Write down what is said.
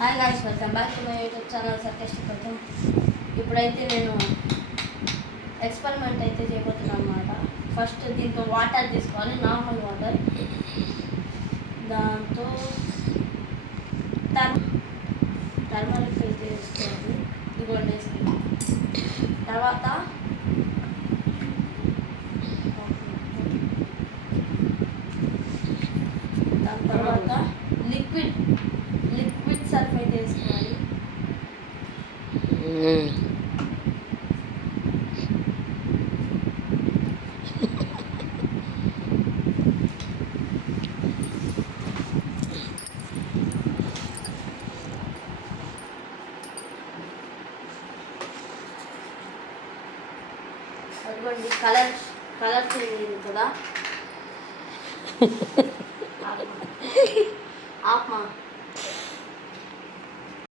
Hi guys, welcome back to my YouTube channel Satyasri కోసం. ఇప్పుడైతే నేను ఎక్స్పెరిమెంట్ అయితే చేయబోతున్నాను అనమాట. ఫస్ట్ దీంతో వాటర్ తీసుకోవాలి, నార్మల్ వాటర్. దాంతో టర్మరిక్ అయితే వేసుకోవాలి, ఇదిగోండి వేసుకుని. తర్వాత దాని తర్వాత లిక్విడ్ సర్ఫ్ అయితే వేసుకోవాలి. అదిగోండి కలర్ చేంజ్ అయింది కదా. ఆత్మ